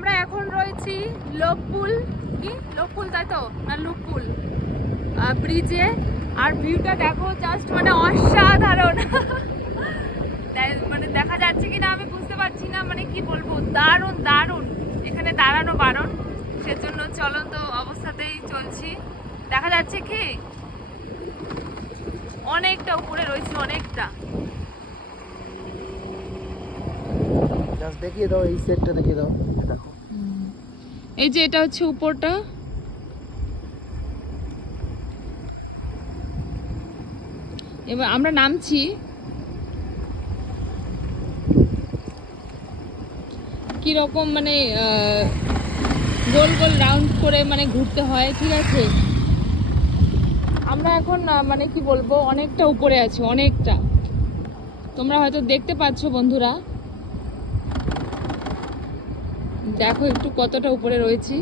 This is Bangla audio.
আমরা এখন রয়েছি লোকপুল, কি লোকপুল তাই তো না লুকপুল ব্রিজে। আর ভিউটা দেখো জাস্ট মানে অসাধারণ। মানে দেখা যাচ্ছে কিনা আমি বুঝতে পারছি না, মানে কি বলবো, দারুণ দারুণ। এখানে দাঁড়ানো বারণ, সেজন্য চলন্ত অবস্থাতেই চলছি। দেখা যাচ্ছে কি অনেকটা উপরে রয়েছে, অনেকটা। দেখিয়ে দাও, এই সেটটা দেখিয়ে দাও। দেখো এই যে এটা হচ্ছে উপরটা। এবার আমরা নামছি। কি রকম মানে গোল গোল রাউন্ড করে মানে ঘুরতে হয়, ঠিক আছে। আমরা এখন মানে কি বলবো অনেকটা উপরে আছি, অনেকটা। তোমরা হয়তো দেখতে পাচ্ছ বন্ধুরা, দেখো একটু কতটা উপরে রয়েছি।